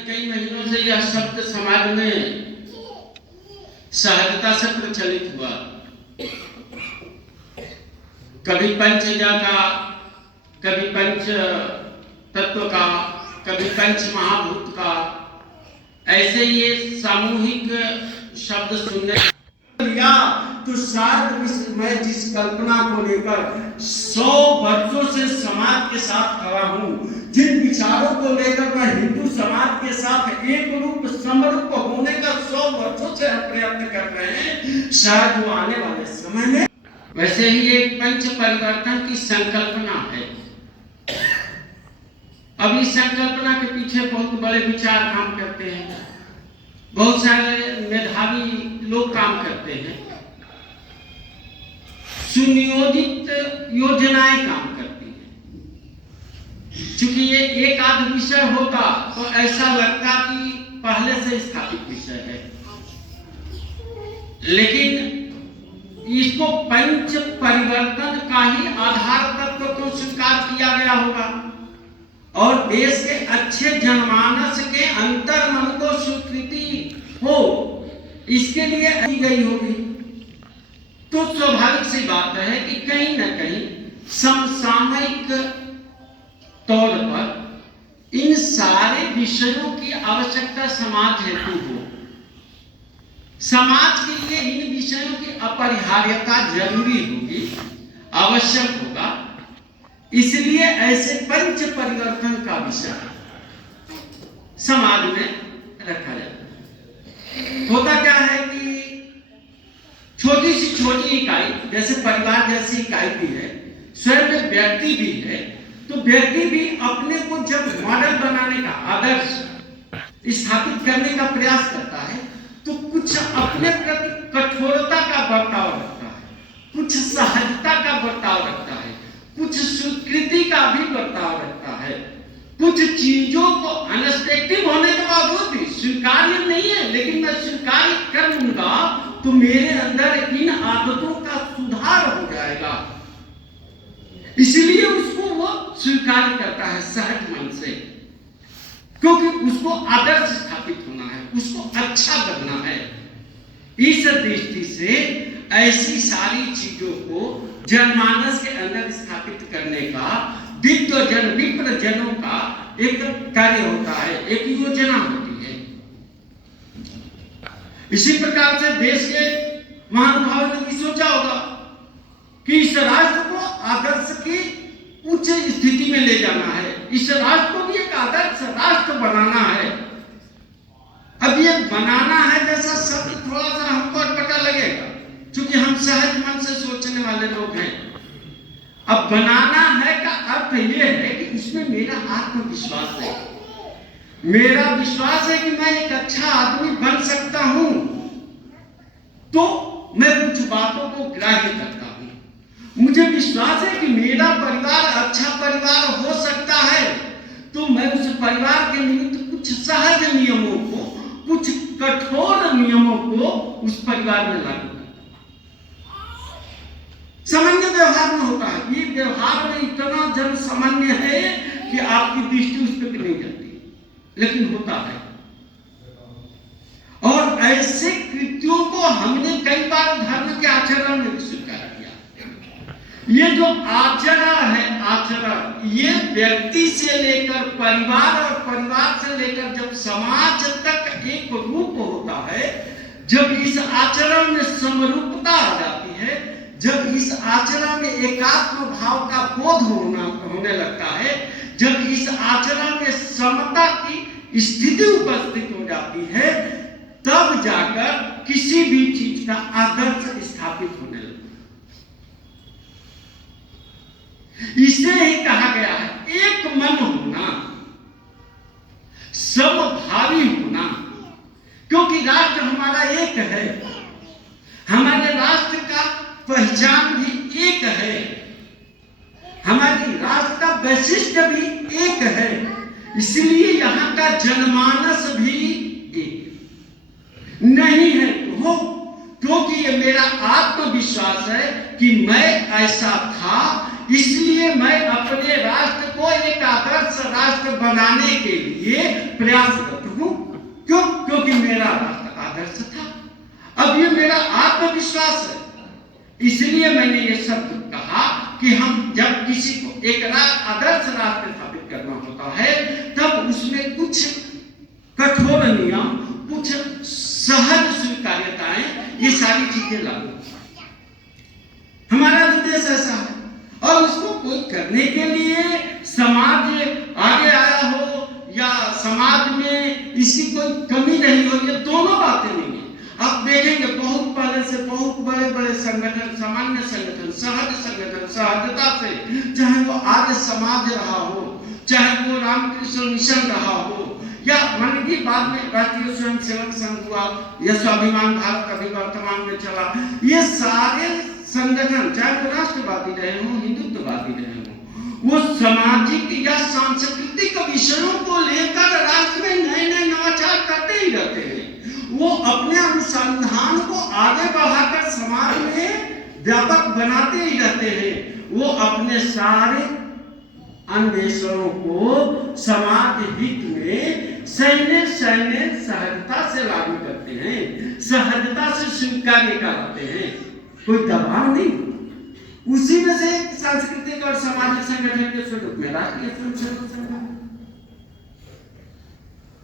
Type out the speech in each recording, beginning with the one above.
कई महीनों से यह शब्द समाज में सहजता से प्रचलित हुआ। कभी पंचजा का, कभी पंच तत्व का, कभी पंच महाभूत का, ऐसे ये सामूहिक शब्द सुनने या तो शायद मैं जिस कल्पना को लेकर 100 वर्षों से समाज के साथ खड़ा हूं, जिन विचारों को लेकर मैं हिंदू समाज के साथ एक रूप समरूप होने का 100 वर्षों से प्रयत्न कर रहे हैं, शायद वो आने वाले समय में वैसे ही एक पंच परिवर्तन की संकल्पना है। अब इस संकल्पना के पीछे बहुत बड़े विचार काम करते हैं, बहुत सारे मेधावी लोग काम करते हैं, सुनियोजित योजनाएं काम करती हैं। चूंकि ये एक आध विषय होता तो ऐसा लगता कि पहले से स्थापित विषय है, लेकिन इसको पंच परिवर्तन का ही आधार तत्व को स्वीकार किया गया होगा और देश के अच्छे जनमानस के अंतर्मन को स्वीकृति हो, इसके लिए की गई होगी। तो स्वाभाविक सी बात है कि कहीं न कहीं समसामयिक तौर पर इन सारे विषयों की आवश्यकता समाज हेतु हो, समाज के लिए इन विषयों की अपरिहार्यता जरूरी होगी, आवश्यक होगा। इसलिए ऐसे पंच परिवर्तन का विषय समाज में रखा जाता है। होता क्या है कि छोटी सी छोटी इकाई, जैसे परिवार जैसी इकाई भी है, स्वयं में व्यक्ति भी है, तो व्यक्ति भी अपने को जब मॉडल बनाने का, आदर्श स्थापित करने का प्रयास करता है, तो कुछ अपने प्रति कठोरता का बर्ताव रखता है, कुछ सहजता का बर्ताव रखता है, कुछ स्वीकृति का भी बर्ताव रखता है, कुछ चीजों को अनएक्सपेक्टेड होने के बावजूद भी स्वीकार्य नहीं है, लेकिन मैं स्वीकार कर लूंगा तो मेरे अंदर इन आदतों का सुधार हो जाएगा, इसलिए उसको वो स्वीकार करता है सहज मन से, क्योंकि उसको आदर्श स्थापित होना है, उसको अच्छा बनना है। इस दृष्टि से ऐसी सारी चीजों को जनमानस के अंदर स्थापित करने का विप्र जनों का एक कार्य होता है, एक योजना होती है। इसी प्रकार से देश के महानुभावों ने भी सोचा होगा कि इस राष्ट्र को आदर्श की उच्च स्थिति में ले जाना है, इस राष्ट्र को भी एक आदर्श राष्ट्र बनाना है। अब ये बनाना है जैसा शब्द थोड़ा सा हमको अटपटा लगेगा, क्योंकि हम सहज मन से सोचने वाले लोग हैं। अब बनाना है का अर्थ ये है कि इसमें मेरा आत्मविश्वास है, मेरा विश्वास है कि मैं एक अच्छा आदमी बन सकता हूं, तो मैं कुछ बातों को ग्राह्य करता हूं। मुझे विश्वास है कि मेरा परिवार अच्छा परिवार हो सकता है, तो मैं उस परिवार के निमित्त कुछ सहज नियमों को, कुछ कठोर नियमों को उस परिवार में लागू करता हूं। सामान्य व्यवहार में होता है, ये व्यवहार में इतना जन सामान्य है कि आपकी दृष्टि उस पर नहीं जाती, लेकिन होता है। और ऐसे कृत्यों को हमने कई बार धर्म के आचरण में स्वीकार किया। ये जो आचरण है, आचरण ये व्यक्ति से लेकर परिवार और परिवार से लेकर जब समाज तक एक रूप होता है, जब इस आचरण में समरूपता आ जाती है, जब इस आचरण में एकात्म भाव का बोध होने लगता है, जब इस आचरण में समता की स्थिति उपस्थित हो जाती है, तब जाकर किसी भी चीज का आदर्श स्थापित होने लगता है। इसे ही कहा गया है एक मन होना, समभावी होना, क्योंकि राष्ट्र हमारा एक है, हमारे राष्ट्र का पहचान भी एक है, हमारी राष्ट्र का वैशिष्ट भी एक है, इसलिए यहाँ का जनमानस भी एक नहीं है हो, क्योंकि ये मेरा आत्मविश्वास है कि मैं ऐसा था, इसलिए मैं अपने राष्ट्र को एक आदर्श राष्ट्र बनाने के लिए प्रयासरत हूं। क्यों? क्योंकि मेरा राष्ट्र आदर्श था। अब ये मेरा आत्मविश्वास है, इसलिए मैंने ये शब्द कहा कि हम जब किसी को एक आदर्श राष्ट्र स्थापित करना होता है, तब उसमें कुछ कठोर नियम, कुछ सहज स्वीकार्यताएं, ये सारी चीजें लागू। हमारा उद्देश्य ऐसा है, और उसको कोई करने के लिए समाज आगे आया हो या समाज में इसकी कोई कमी नहीं हो, ये दोनों बातें नहीं है। आप देखेंगे बहुत पहले से बहुत बड़े बड़े संगठन, सामान्य संगठन, सहज संगठन, सहजता से, चाहे वो आर्य समाज रहा हो, चाहे वो रामकृष्ण मिशन रहा हो, या मान लीजिए बाद में राष्ट्रीय स्वयंसेवक संघ हुआ, या स्वाभिमान भारत अभी वर्तमान में चला, ये सारे संगठन चाहे वो राष्ट्रवादी रहे हों, हिंदुत्ववादी रहे हों, वो सामाजिक या सांस्कृतिक विषयों को लेकर राष्ट्र में नए नए नवाचार करते ही रहते हैं। वो अपने अनुसंधान को आगे बढ़ाकर समाज में व्यापक बनाते ही रहते हैं। वो अपने सारे अन्वेषणों को समाज हित में सहजता से लागू करते हैं, सहजता से स्वीकार्य कराते हैं, कोई दबाव नहीं। उसी में से सांस्कृतिक और सामाजिक संगठन के स्वरूप में राष्ट्रीय स्वयंसेवक संघ,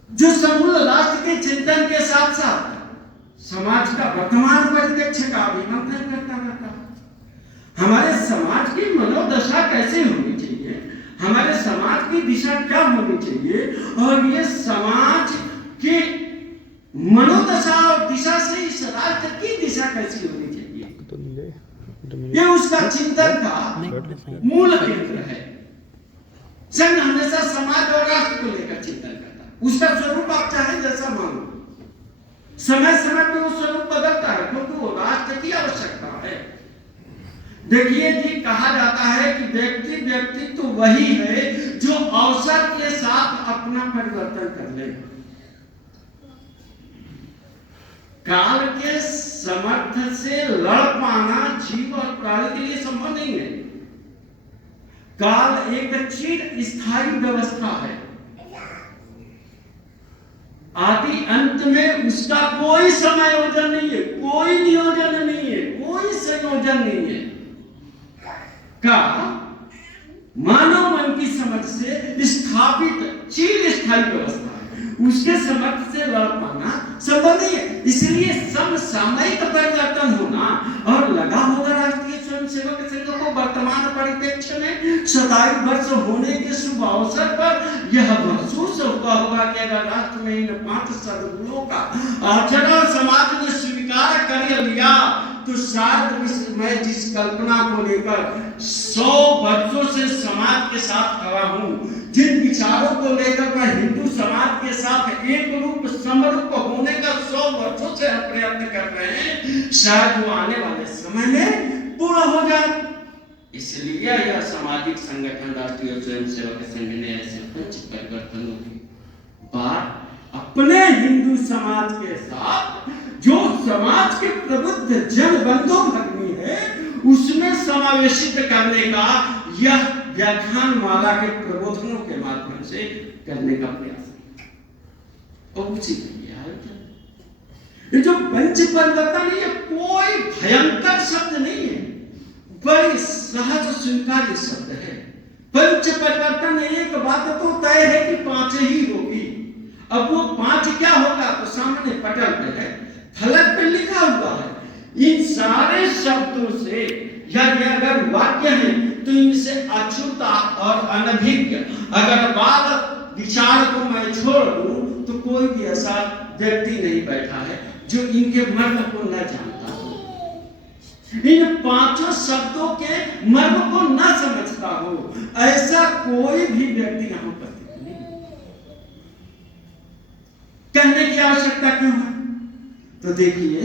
जो समूल राष्ट्र के चिंतन के साथ साथ समाज का वर्तमान परिप्रेक्ष्य का भी मंथन करता रहता है। हमारे समाज की मनोदशा कैसे होनी चाहिए, हमारे समाज की दिशा क्या होनी चाहिए, और ये समाज के मनोदशा और दिशा से इस राष्ट्र की दिशा कैसी होनी चाहिए, ये उसका चिंतन का मूल केंद्र है। संघ हमेशा समाज और राष्ट्र को लेकर चिंतन करता है। उसका स्वरूप आप चाहे जैसा मानो, समय समय पर वो स्वरूप बदलता है, क्योंकि वो राष्ट्र की आवश्यकता है। देखिए जी, कहा जाता है कि व्यक्ति तो वही है जो अवसर के साथ अपना परिवर्तन कर ले। काल के समर्थ से लड़ पाना जीव और प्राणी के लिए संभव नहीं है। काल एक चिर स्थायी व्यवस्था है, आदि अंत में उसका कोई समायोजन नहीं है, कोई नियोजन नहीं है, कोई संयोजन नहीं है। का मानव मन की समझ से स्थापित चिर स्थायी व्यवस्था है, उसके समर्थ से लड़ पाना संभव नहीं है। इसलिए समसामयिक परिवर्तन होना और लगा होगा राष्ट्रीय स्वयंसेवक संघ को वर्तमान परिप्रेक्ष्य में 27 वर्ष होने के शुभ अवसर पर यह महसूस हुआ होगा कि अगर राष्ट्र में इन 5 सद्गुणों का आचरण समाज ने स्वीकार कर लिया, तो शायद मैं जिस कल्पना को लेकर 100 वर्षों से समाज के साथ खड़ा हूं, जिन विचारों को लेकर मैं हिंदू समाज के साथ एक रूप समरूप होने का 100 वर्षों से हम प्रयत्न कर रहे हैं, शायद वो आने वाले समय में पूर्ण हो जाए। इसलिए यह सामाजिक संगठन राष्ट्रीय स्वयंसेवक संघ ने ऐसे कुछ परिवर्तनों की बात अपने हिंदू समाज के साथ, जो समाज के प्रबुद्ध जन बंधु भगिनी है, उसमें समावेशित करने का यह व्याख्यान माला के प्रबोधनों के माध्यम से करने का प्रयास है। और उसी के लिए ये जो पंच परिवर्तन है, ये कोई भयंकर शब्द नहीं है, बड़ी सहज स्वीकार्य शब्द है। पंच परिवर्तन एक बात तो तय है कि 5 ही होगी। अब वो 5 क्या होगा तो सामने पटल पे है, फलक पे लिखा हुआ है। इन सारे शब्दों से या अगर वाक्य है तो इनसे अछूता और अनभिज्ञ अगर बात विचार को मैं छोड़ दूं, तो कोई भी ऐसा व्यक्ति नहीं बैठा है जो इनके मर्म को न जानता हो, इन 5 शब्दों के मर्म को न समझता हो। ऐसा कोई भी व्यक्ति यहाँ पर नहीं। कहने की आवश्यकता क्यों है? तो देखिए,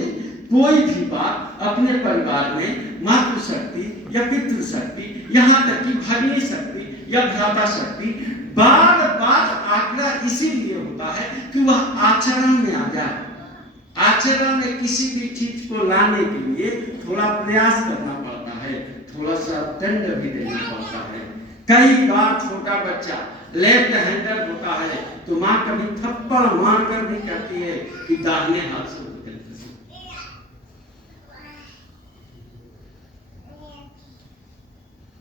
कोई भी बात अपने परिवार में मातृ शक्ति या पितृ शक्ति, यहाँ तक कि भगिनी शक्ति या भ्राता शक्ति, बार बार आग्रह इसीलिए होता है कि वह आचरण में आ जाए। आचरण में किसी भी चीज को लाने के लिए थोड़ा प्रयास करना पड़ता है, थोड़ा सा दंड भी देना पड़ता है। कई बार छोटा बच्चा लेफ्ट हैंडर होता है तो माँ कभी थप्पड़ मारकर भी कहती है कि दाहिने हाथ से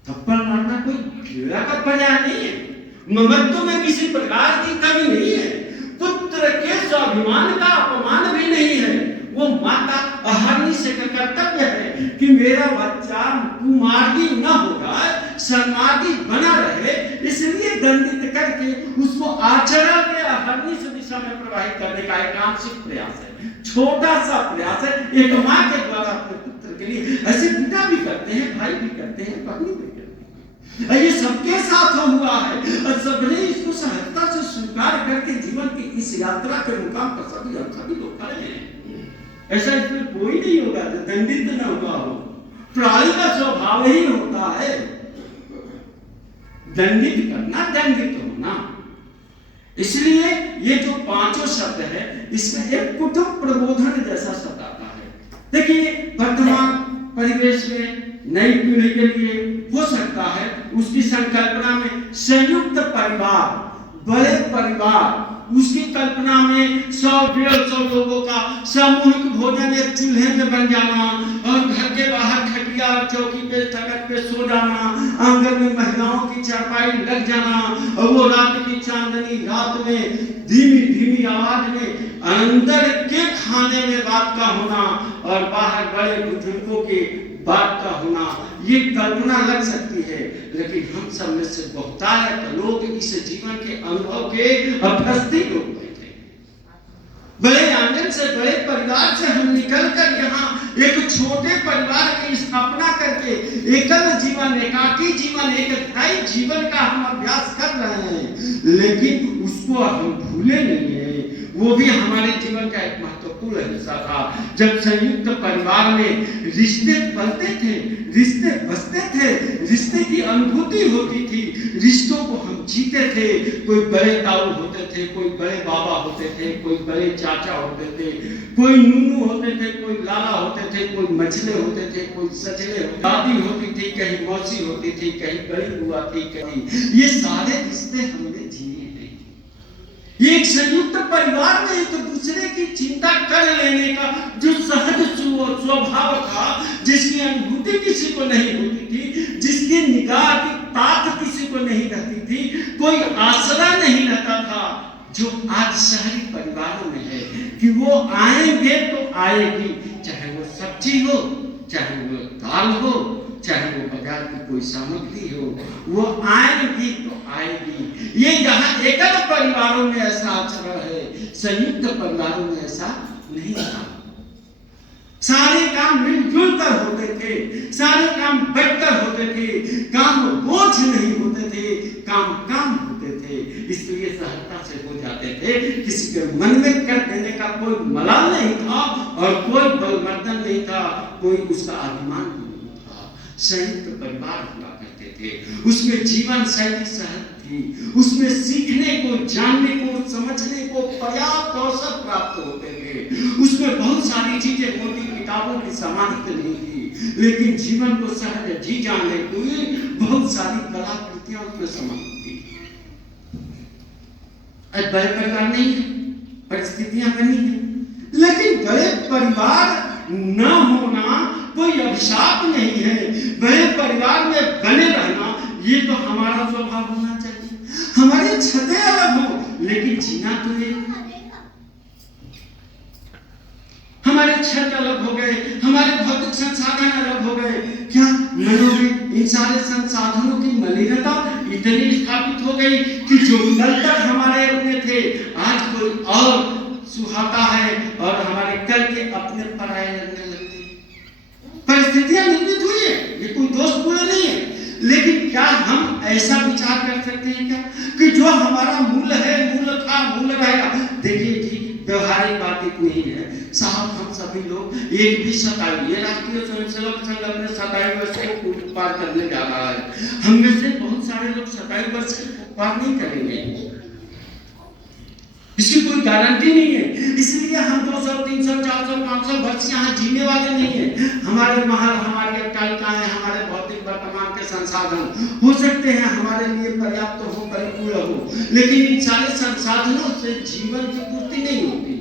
थप्पड़ मारना कोई घृणा का पर्याय नहीं है, ममत्व में किसी प्रकार की कमी नहीं है, पुत्र के स्वाभिमान का अपमान भी नहीं है। वो माता अहरनी से कर्तव्य है कि मेरा बच्चा कुमार्गी न होगा, शर्मागी बना रहे, इसलिए दंडित करके उसको आचरण के अहरनी से दिशा में प्रवाहित करने का एक आंशिक प्रयास है, छोटा सा प्रयास है एक माँ के द्वारा अपने पुत्र के लिए। ऐसे पिता भी करते हैं, भाई भी करते हैं, पत्नी भी करते हैं, ये सबके साथ हुआ है और सबने इसको सहजता से स्वीकार करके जीवन की इस यात्रा के मुकाम पर सभी लोग खड़े हैं। ऐसा इसमें कोई नहीं होगा जो दंडित न हुआ हो, प्राणी का स्वभाव ही होता है दंडित करना, दंडित होना। इसलिए ये जो पांचों शब्द है इसमें एक कुटुंब प्रबोधन जैसा शब्द आता है। देखिए वर्तमान परिवेश में नई पीढ़ी के लिए हो सकता है उसकी संकल्पना में संयुक्त परिवार, बड़े परिवार, उसकी कल्पना में 100-150 लोगों का सामूहिक भोजन एक चूल्हे में बन जाना और घर के बाहर खटिया और चौकी पे तखत पे सो जाना, आंगन में महिलाओं की चारपाई लग जाना और वो रात की चांदनी रात में धीमी धीमी आवाज में अंदर के खाने में बात का होना और बाहर बड़े बुजुर्गों के बात का होना, ये कल्पना लग सकती है, लेकिन हम सब में से बहुतायत लोग इस जीवन के अनुभव के अभ्यस्ती लोग थे। बड़े आंगन से, बड़े परिवार से हम निकलकर यहाँ एक छोटे परिवार की स्थापना करके एकल जीवन, एकाकी जीवन, एकधाई जीवन का हम अभ्यास कर रहे हैं, लेकिन उसको हम भूले नहीं है। वो भी हमारे जीवन का एक महत्वपूर्ण हिस्सा था। जब संयुक्त परिवार में रिश्ते बनते थे, रिश्ते बसते थे, रिश्ते की अनुभूति होती थी, रिश्तों को हम जीते थे। कोई बड़े ताऊ होते थे, कोई बड़े बाबा होते थे, कोई बड़े चाचा होते थे, कोई नूनू होते थे, कोई लाला होते थे, कोई मछले होते थे, कोई सचले होते, दादी होती थी, कहीं मौसी होती थी, कहीं बड़ी बुआ थी, कहीं ये सारे रिश्ते हमने जिए। एक संयुक्त परिवार में एक दूसरे की चिंता कर लेने का जो सहज स्वभाव था, जिसकी अनुभूति किसी को नहीं होती थी, जिसकी निगाह की ताक किसी को नहीं रहती थी, कोई आसरा नहीं रहता था, जो आज शहरी परिवारों में है कि वो आएंगे तो आएगी, चाहे वो सब्जी हो, चाहे वो दाल हो, चाहे वो बाजार की कोई सामग्री हो, वो आएगी तो आएगी। ये यहाँ एकल परिवारों में ऐसा आचरण है, संयुक्त परिवारों में ऐसा नहीं था। सारे काम मिलजुल कर होते थे, सारे काम बैठकर होते थे, काम बोझ नहीं होते थे, काम होते थे, इसलिए सहजता से हो जाते थे। किसी के मन में कर देने का कोई मलाल नहीं था और कोई बलमर्दन नहीं था, कोई उसका अभिमान नहीं था। संयुक्त परिवार हुआ करते थे, उसमें जीवन शैली सहज थी, उसमें सीखने को, जानने को, समझने को पर्याप्त अवसर प्राप्त होते थे, उसमें बहुत सारी चीजें मोटी किताबों की समाहित नहीं थी, लेकिन जीवन को सहज जी जाने को बहुत सारी कलाकृतियां उसमें समाहित थी। आज बड़े परिवार नहीं है, परिस्थितियां बनी है, लेकिन बड़े परिवार न होना कोई अभिशाप नहीं है। बड़े परिवार में बने रहना ये तो हमारा स्वभाव होना चाहिए। हमारी छतें अलग हो लेकिन जीना तो एक, हमारे छत अलग हो गए, हमारे भौतिक संसाधन अलग हो गए, क्या मनों में इन सारे संसाधनों की मलिनता इतनी स्थापित हो गई कि जो कल तक हमारे अपने थे आज कोई और सुहाता है और हमारे कल के अपने पराये लगने लगते। परिस्थितियां निर्मित हुई है, ये कोई दोष पूरा नहीं है, लेकिन क्या हम ऐसा विचार कर सकते हैं क्या कि जो हमारा मूल है, मूल था, मूल रहेगा। देखिए जी, व्यवहारिक बात इतनी ही है साहब, हम सभी लोग एक भी 27, ये राष्ट्रीय स्वयंसेवक संघ अपने 27 वर्ष को पार करने जा रहा है, हम में से बहुत सारे लोग 27 वर्ष को पार नहीं करेंगे, इसकी कोई गारंटी नहीं है। इसलिए हम 200, 300, 400, 500 वर्ष यहाँ जीने वाले नहीं है। हमारे महल, हमारी अट्टालिकाएं, हमारे भौतिक वर्तमान के संसाधन हो सकते हैं हमारे लिए पर्याप्त हो, परिपूर्ण हो, लेकिन इन सारे संसाधनों से जीवन की पूर्ति नहीं होती।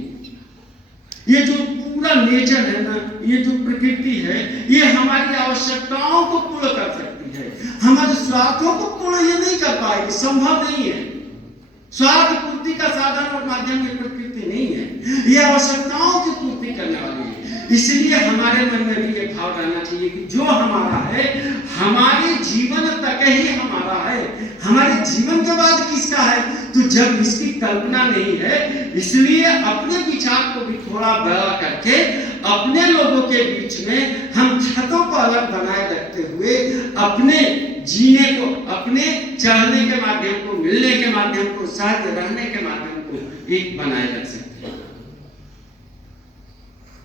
ये जो पूरा नेचर है ना, ये जो प्रकृति है, ये हमारी आवश्यकताओं को पूर्ण कर सकती है, हमारे स्वार्थों को पूर्ण ये नहीं कर पाएगी, संभव नहीं है। स्वार्थ पूर्ति का साधन और माध्यम की प्रकृति नहीं है, ये आवश्यकताओं की पूर्ति करने वाली है। इसलिए हमारे मन में भी ये भाव रहना चाहिए कि जो हमारा है हमारे जीवन तक ही हमारा है, हमारे जीवन के बाद किसका है। तो जब इसकी कल्पना नहीं है, इसलिए अपने विचार को भी थोड़ा बड़ा करके अपने लोगों के बीच में हम छतों को अलग बनाए रखते हुए अपने जीने को, अपने चढ़ने के माध्यम को, मिलने के माध्यम को, साथ रहने के माध्यम को एक बनाए रख सकते हैं।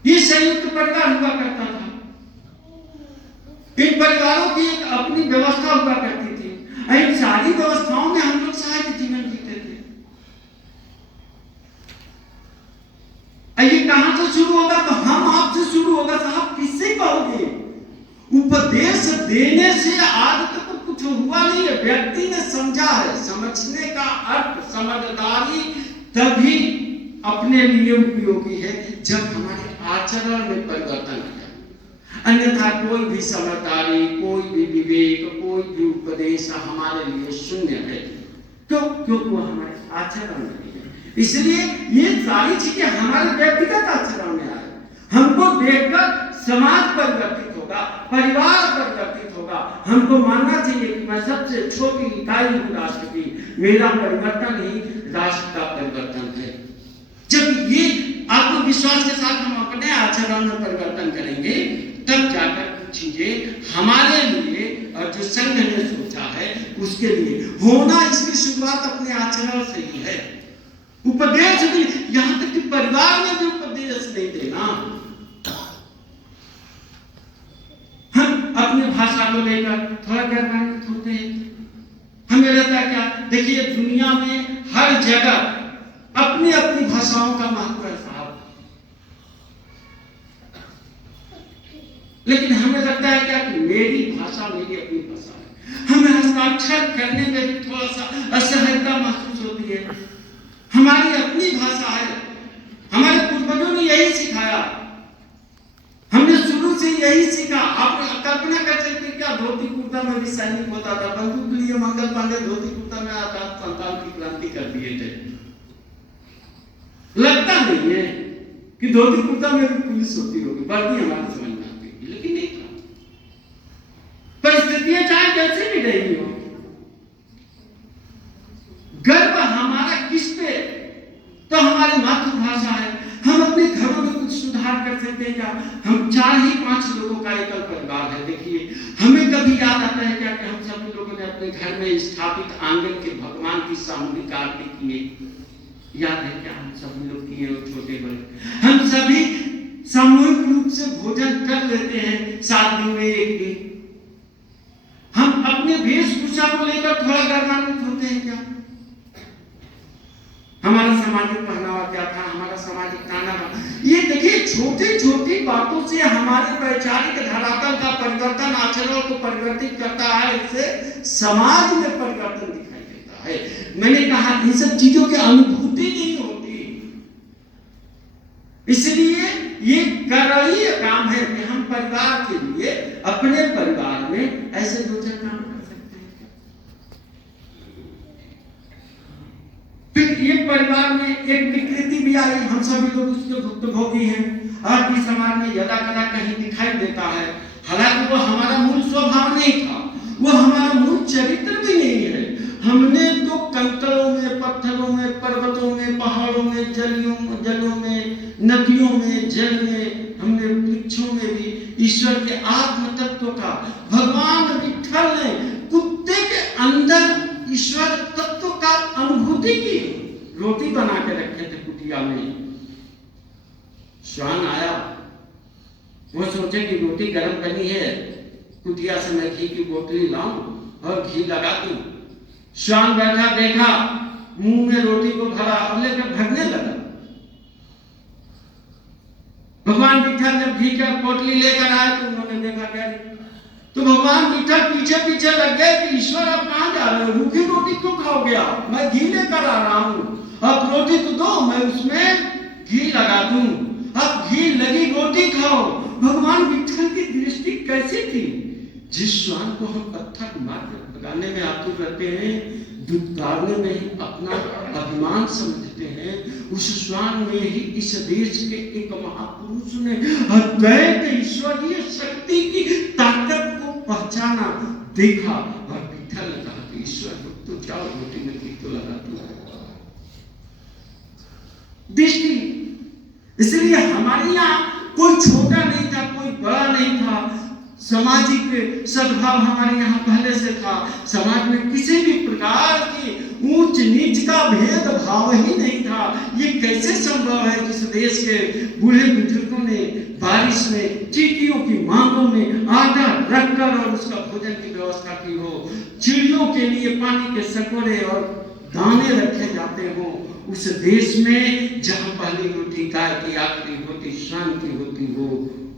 ये संयुक्त परिवार हुआ करता था, इन परिवारों की एक अपनी व्यवस्था हुआ करती थी, इन सारी व्यवस्थाओं में हम लोग साथ जीवन जीते थे। ये कहां से शुरू होगा? तो हम आपसे शुरू होगा। साहब किससे कहोगे? उपदेश देने से आज तक कुछ हुआ नहीं है, व्यक्ति ने समझा है। समझने का अर्थ, समझदारी तभी अपने लिए उपयोगी है जब हमारे आचरण में परिवर्तन आ जाए। अन्यथा कोई भी समझदारी, कोई भी विवेक, कोई भी उपदेश हमारे लिए शून्य है। क्योंकि वो हमारे आचरण में है। इसलिए ये सारी चीजें हमारे व्यक्तिगत आचरण में आए। हमको देखकर समाज परिवर्तित होगा, परिवार परिवर्तित होगा। हमको मानना चाहिए कि मैं सबसे छोटी इकाई हूं राष्ट्र की, मेरा परिवर्तन ही राष्ट्र का परिवर्तन है। जब ये आत्मविश्वास के साथ हम अपने आचरण में परिवर्तन करेंगे, तब जाकर कुछ चीजें हमारे लिए और जो संघ ने सोचा है उसके लिए होना। इसकी शुरुआत अपने आचरण से ही है। उपदेश भी, यहां तक कि परिवार में भी उपदेश नहीं देना। हम अपनी भाषा को लेकर थोड़ा गर्वान्वित होते हैं। हमें लगता है क्या, देखिए दुनिया में हर जगह अपनी अपनी भाषाओं का महत्व है साहब, लेकिन हमें लगता है क्या कि मेरी भाषा मेरी अपनी भाषा है। हमें हस्ताक्षर करने में भी थोड़ा सा असहजता महसूस होती है। हमारी अपनी भाषा है, हमारे पूर्वजों ने यही सिखाया, हमने शुरू से यही सीखा। आप कल्पना कर सकते हैं क्या, धोती कुर्ता में भी सैनिक होता था, बंदूक लिए मंगल पांडे धोती कुर्ता में आजाद संतान की क्रांति कर दिए थे। लगता नहीं है कि धोती कुर्ता में भी पुलिस होती होगी, वर्दी हमारे समझ में आती है, लेकिन नहीं था। परिस्थितियां चाहे जैसे भी रही हो, गर्व हमारा किस पे? तो हमारी मातृभाषा है। हम अपने घरों में कुछ सुधार कर सकते हैं क्या? हम 4 ही 5 लोगों का एकल परिवार है। देखिए, हमें कभी याद आता है क्या कि हम सभी लोगों ने अपने घर में स्थापित आंगन के भगवान की सामूहिक आरती की है? याद है क्या? हम सभी लोग किए हो, छोटे बड़े हम सभी सामूहिक रूप से भोजन कर लेते हैं 7 दिन में एक दिन। हम अपने वेशभूषा को लेकर थोड़ा गर्वान्वित होते हैं क्या? हमारा सामाजिक पहनावा क्या था, हमारा सामाजिक ताना था। ये देखिए, छोटी छोटी बातों से हमारे वैचारिक धरातल का परिवर्तन आचरण को परिवर्तित करता है, इससे समाज में परिवर्तन दिखाई देता है। मैंने कहा इन सब चीजों की अनुभूति नहीं होती, इसलिए ये करणीय काम है कि हम परिवार के लिए अपने परिवार में ऐसे 2-4 काम कर सकते हैं। फिर ये परिवार में एक विकृति भी आई, हम सभी लोग उसके भुक्तभोगी हैं। आज भी समाज में यदा कदा कहीं दिखाई देता है, हालांकि वो हमारा मूल स्वभाव नहीं था, वो हमारा मूल चरित्र भी नहीं है। हमने तो कंकरों में, पत्थरों में, पर्वतों में, पहाड़ों में, जलों में, नदियों में, जल में, हमने वृक्षों में भी ईश्वर के आत्म तत्व का, भगवान विठल ने कुत्ते के अंदर ईश्वर तत्व का अनुभूति की। रोटी बना के रखे थे कुटिया में, श्वान आया, वो सोचे कि रोटी गर्म बनी है, कुटिया से मैं घी की बोतली लाऊं और घी लगा दूं। श्वान बैठा, देखा, मुंह में रोटी को भरा और लेकर भगने लगा। भगवान विठल जब घी का पोटली लेकर आए तो उन्होंने देखा क्या, तो भगवान विठल पीछे पीछे लग गए कि ईश्वर आप कहाँ जा रहे हो, रूखी रोटी क्यों खाओगे आप, मैं घी लेकर आ रहा हूँ, आप रोटी तो दो मैं उसमें घी लगा दूं, आप घी लगी रोटी खाओ। भगवान विठल की दृष्टि कैसी थी, जिस श्वान को हम पत्थर मार भगाने में आतुर रहते हैं, दुत्कारने में ही अपना अभिमान समझते हैं, उस श्वान में ही इस देश के एक महापुरुष ने अद्वैत ईश्वरीय शक्ति की ताकत को पहचाना, देखा और विठल ने कहा कि ईश्वर तो जाओ रोटी में घी तो लगा दो। दृष्टि, इसलिए हमारे यहाँ कोई छोटा नहीं था, कोई बड़ा नहीं था, सामाजिक सद्भाव हमारे यहाँ पहले से था, समाज में किसी भी प्रकार की ऊंच नीच का भेदभाव ही नहीं था। ये कैसे संभव है जिस देश के बूढ़े बुजुर्गों ने बारिश में चींटियों की मांगों में आटा रखकर और उसका भोजन की व्यवस्था की हो, चिड़ियों के लिए पानी के सकोरे और दाने रखे जाते हो, उस देश में जहां पहली रोटी गाय की आखिरी रोटी शाम की होती हो,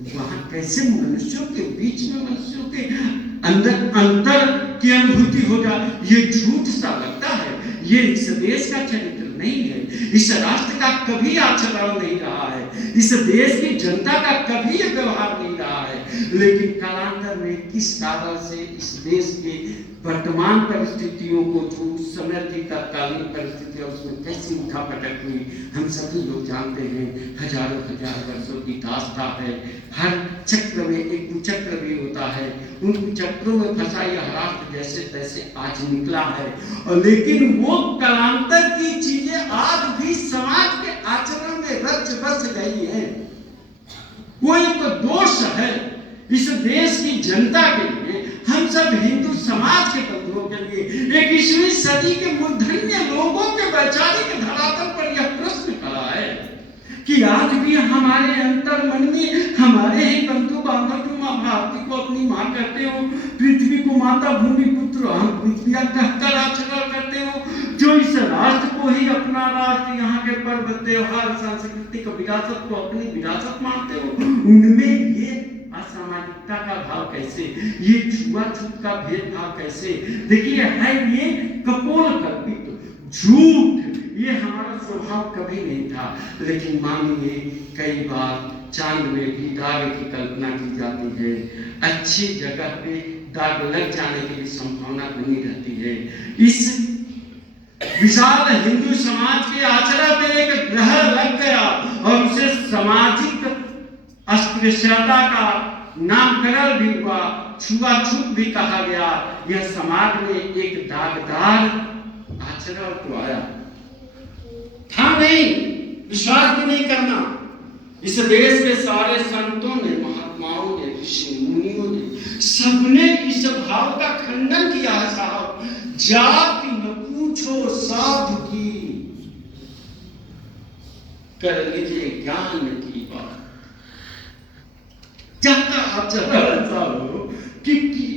वहां कैसे मनुष्यों के बीच में मनुष्यों के अंदर अंतर की अनुभूति हो जाए, ये झूठ सा लगता है। ये इस देश का चरित्र नहीं है, इस राष्ट्र का कभी आचरण नहीं रहा है, इस देश की जनता का कभी ये व्यवहार नहीं रहा है। लेकिन कालांतर में किस कारण से इस देश के वर्तमान परिस्थितियों को, जो उस समय की तत्कालीन परिस्थितियां, उसमें कैसी उठापटक हुई हम सभी लोग जानते हैं। हजारों हजार वर्षों की दास्ता है, हर चक्र में एक कुचक्र भी होता है, उन कुचक्रों में फंसा यह राष्ट्र जैसे तैसे आज निकला है। और लेकिन वो कालांतर की चीजें आज भी समाज के आचरण में रच बस गई है। वो एक दोष है इस देश की जनता के लिए, हम सब हिंदू समाज के बंधुओं के लिए, 21वीं सदी के मूर्धन्य लोगों के वैचारिक धरातल पर यह प्रश्न खड़ा है कि आज भी हमारे अंतर मन में हमारे ही बंधु बांधव जो माँ भारती को अपनी माँ कहते हो, पृथ्वी को माता भूमि पुत्र हम पृथ्वी कहकर आचरण करते हो, जो इस राष्ट्र को ही अपना राष्ट्र, यहाँ के पर्व त्योहार सांस्कृतिक विरासत को अपनी विरासत मानते हो, उनमें ये असामाजिकता का भाव कैसे, ये छुआछूत का भेदभाव कैसे। देखिए है ये कपोल कल्पित झूठ, ये हमारा स्वभाव कभी नहीं था। लेकिन मानिए कई बार चांद में भी दाग की कल्पना की जाती है, अच्छी जगह पे दाग लग जाने की भी संभावना बनी रहती है। इस विशाल हिंदू समाज के आचरण में एक ग्रह लग गया और उसे सामाजिक अस्पृश्यता का नामकरण भी हुआ, छुआछूत भी कहा गया। यह समाज में एक दागदार आचरण तो आया था नहीं, विश्वास भी नहीं करना। इस देश के सारे संतों ने, महात्माओं ने, ऋषि मुनियों ने, सबने इस भाव का खंडन किया है। साहब जाति न पूछो साधु की, कर लीजिए ज्ञान की बात। जाता आचरण ऐसा हो कि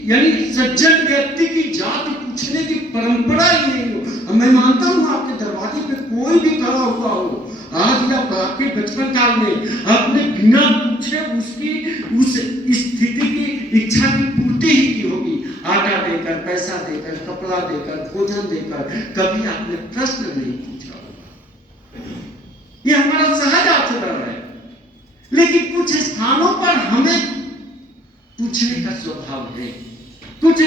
यानी सज्जन व्यक्ति की जाति पूछने की परंपरा ही नहीं हो। मैं मानता हूं आपके दरवाजे पे कोई भी खड़ा हुआ हो आज या आपके बचपन काल में, आपने बिना पूछे उसकी उस स्थिति की इच्छा की पूर्ति ही की होगी, आटा देकर, पैसा देकर, कपड़ा देकर, भोजन देकर, कभी आपने प्रश्न नहीं पूछा होगा। ये हमारा सहज आचरण है। लेकिन कुछ स्थानों पर हमें पूछने का स्वभाव है, कुछ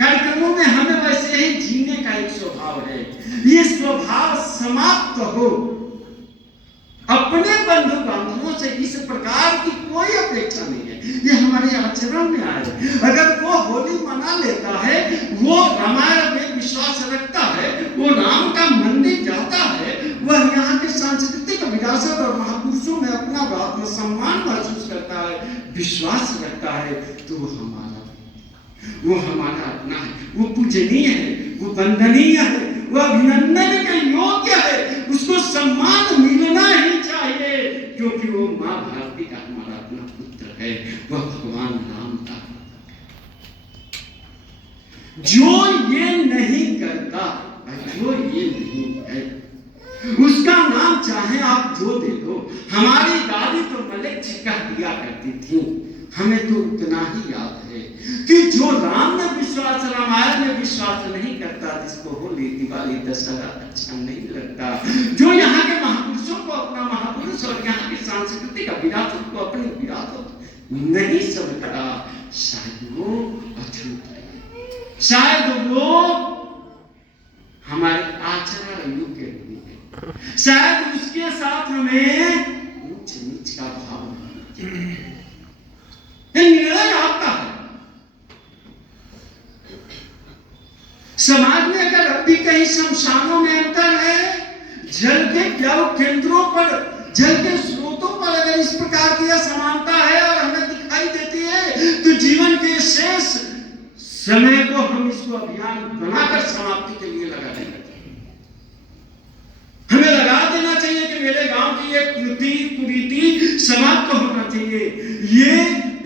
कार्यक्रमों में हमें वैसे ही जीने का एक स्वभाव है। ये स्वभाव समाप्त हो। अपने बंधु बांधवों से इस प्रकार की कोई अपेक्षा नहीं है, ये हमारे आचरण में आए। अगर वो होली मना लेता है, वो रामायण में विश्वास रखता है, वो राम का मंदिर जाता है, वह यहाँ के सांस्कृतिक विरासत और महापुरुषों में अपना आत्मसम्मान महसूस करता है, विश्वास रखता है, तो वो हमारा अपना है, वो पूजनीय है, वो वंदनीय है, वो अभिनंदन के योग्य है, उसको सम्मान मिलना ही चाहिए, क्योंकि वो माँ भारती का हमारा अपना पुत्र है, वह भगवान राम का। जो ये नहीं करता, जो ये नहीं है, उसका नाम नाम चाहे आप जो दे दो। हमारी दादी तो मलिक जी कह दिया करती थी, हमें तो उतना ही याद है कि जो राम में विश्वास, रामायण में विश्वास नहीं करता, जिसको होली दिवाली दशहरा अच्छा नहीं लगता, जो यहाँ के महापुरुषों को अपना महापुरुष और यहाँ की सांस्कृतिक विरासत को अपनी विरासत नहीं समझता, शायद वो अछूत है, शायद वो हमारे आचरण योग्य नहीं है, शायद उसके साथ हमें ऊंच नीच का भाव नहीं। निर्णय आपका है। समाज में अगर अब भी कहीं शमशानों में अंतर है, जल के केंद्रों पर, जल के स्रोतों पर अगर इस प्रकार की असमानता है और हमें दिखाई देती है, तो जीवन के शेष समय को हम इसको अभियान बनाकर समाप्ति के लिए लगा देना चाहिए। हमें लगा देना चाहिए कि मेरे गांव की एक कुरीति समाप्त होना चाहिए। ये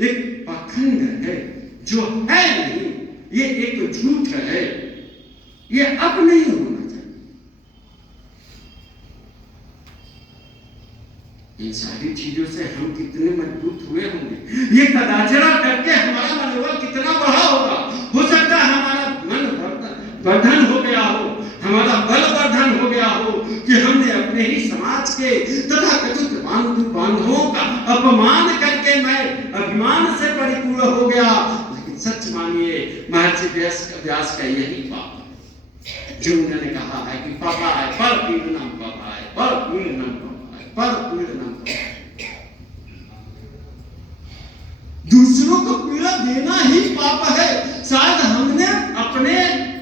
एक पाखंड है, जो है नहीं, ये एक झूठ है, ये अब नहीं होना चाहिए। इन सारी चीजों से हम कितने मजबूत हुए होंगे, ये कदाचार करके हमारा मनोबल कितना बढ़ा होगा। हो सकता है हमारा मन वर्धन हो गया हो, हमारा बल वर्धन हो गया हो कि हमने अपने ही समाज के तथा कथित बांधवों का अपमान करके मैं अभिमान से परिपूर्ण हो गया। लेकिन सच मानिए, महर्षि व्यास का यही पाप है, जो उन्होंने कहा है कि पापा है पर पीड़नम, पापा है पर पीड़नम, पापा है पर पीड़नम। दूसरों को पीड़ा देना ही पाप है। शायद हमने अपने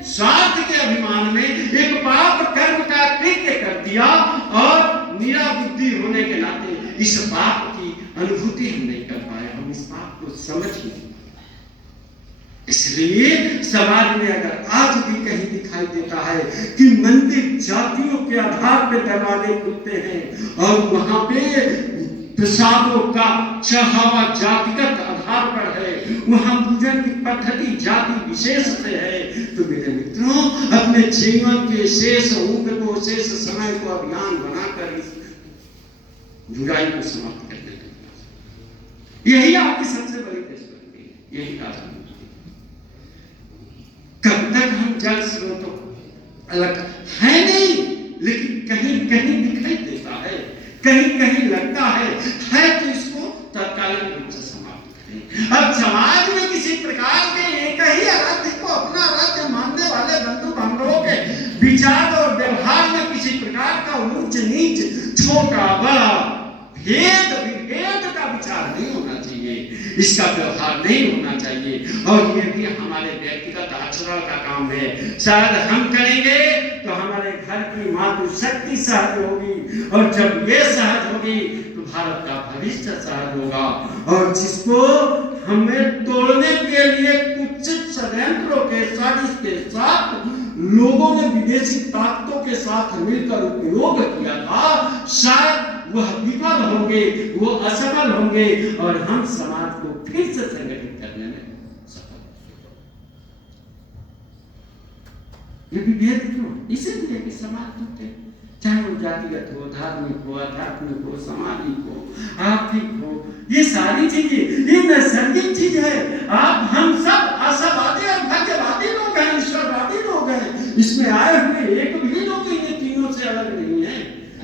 स्वार्थ के अभिमान में एक पाप कर्म का कृत्य कर दिया और निराबुद्धि होने के नाते इस पाप की अनुभूति हम नहीं कर पाए, हम इस पाप को समझ नहीं पाए। इसलिए समाज में अगर आज भी कहीं दिखाई देता है कि मंदिर जातियों के आधार पर दरवाजे खुलते हैं और वहां पे प्रसादों का चढ़ावा जातिगत आधार पर है, वहां पूजन की पद्धति जाति विशेष से है, तो मेरे मित्रों, अपने जीवन के शेष उम्र को, शेष समय को अभियान बनाकर इस बुराई को समाप्त कर देते। यही आपकी सबसे बड़ी देशभक्ति है, यही राजनीति। कब तक हम जल स्रोतों अलग है नहीं, लेकिन कहीं कहीं दिखाई देता है, कहीं कहीं लगता है तो इसको तत्कालीन रूप से समाप्त करें। अब समाज में किसी प्रकार के एक ही आराध्य को अपना आराध्य मानने वाले बंधु बांधवों के विचार और व्यवहार में किसी प्रकार का ऊंच नीच, छोटा बड़ा, भेद विभेद का विचार नहीं होना चाहिए, इसका व्यवहार नहीं होना चाहिए। और ये भी हमारे व्यक्तिगत आचरण का काम है। शायद हम करेंगे तो हमारे घर की मातृशक्ति सहज होगी, और जब ये सहज होगी तो भारत का भविष्य सहज होगा। और जिसको हमें तोड़ने के लिए कुछ षड्यंत्रों के साजिश के साथ लोगों ने विदेशी ताकतों के साथ मिलकर उपयोग किया था, शायद वह विफल होंगे, वो असफल होंगे, और हम समाज को फिर से संगठित करने में सफल होंगे। ये विभेद क्यों? इसलिए कि समाज टूटे, चाहे वो जातिगत हो, धार्मिक हो, आध्यात्मिक हो, सामाजिक हो, आर्थिक हो, ये सारी चीजें ये नैसर्गिक चीज है। हम सब आशावादी और भाग्यवादी लोग हैं, ईश्वरवादी लोग हैं, इसमें आए हुए एक भी लोग इन तीनों से अलग नहीं है।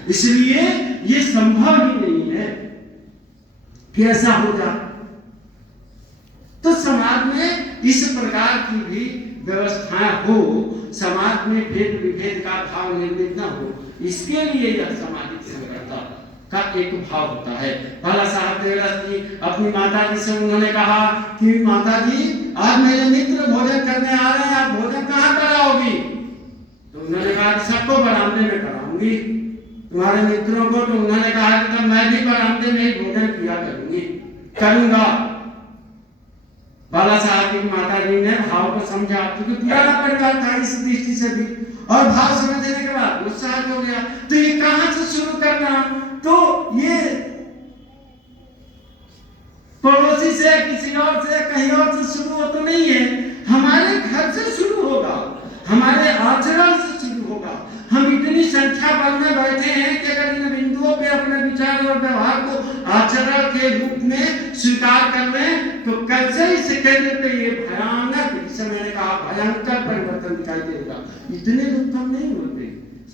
इसलिए ये संभव ही नहीं है कि ऐसा हो जाए। तो समाज में इस प्रकार की भी व्यवस्थाएं हो, समाज में भेद विभेद का भाव निर्मित न हो, इसके लिए यह सामाजिक संगठन का एक भाव होता है। बाला साहब देवदास जी अपनी माता जी से उन्होंने कहा कि माता जी, आज मेरे मित्र भोजन करने आ रहे हैं, आप भोजन कहाँ कराओगी? तो उन्होंने कहा सबको बरामदे में कराऊंगी, तुम्हारे मित्रों को। तो उन्होंने कहा कि मैं भी बरामदे में ही भोजन किया करूंगा। बाला साहब की माता जी ने भाव को समझा, क्योंकि पुराना परिवार था इस दृष्टि से भी, और भाव समझने के बाद गुस्सा हो गया। तो ये कहां से शुरू करना? तो ये पड़ोसी से, किसी और से, कहीं और से शुरू हो तो नहीं है, हमारे घर से शुरू होगा, हमारे आचरण से शुरू होगा, हम इतनी संख्या बल में बैठे हैं कि अगर इन बिंदुओं पे अपने विचार और व्यवहार को आचरण के रूप में स्वीकार कर लें तो कैसे इस केंद्र पे ये भयानक, जिसे मैंने कहा भयंकर परिवर्तन दिखाई देगा। इतने दुख हम नहीं होते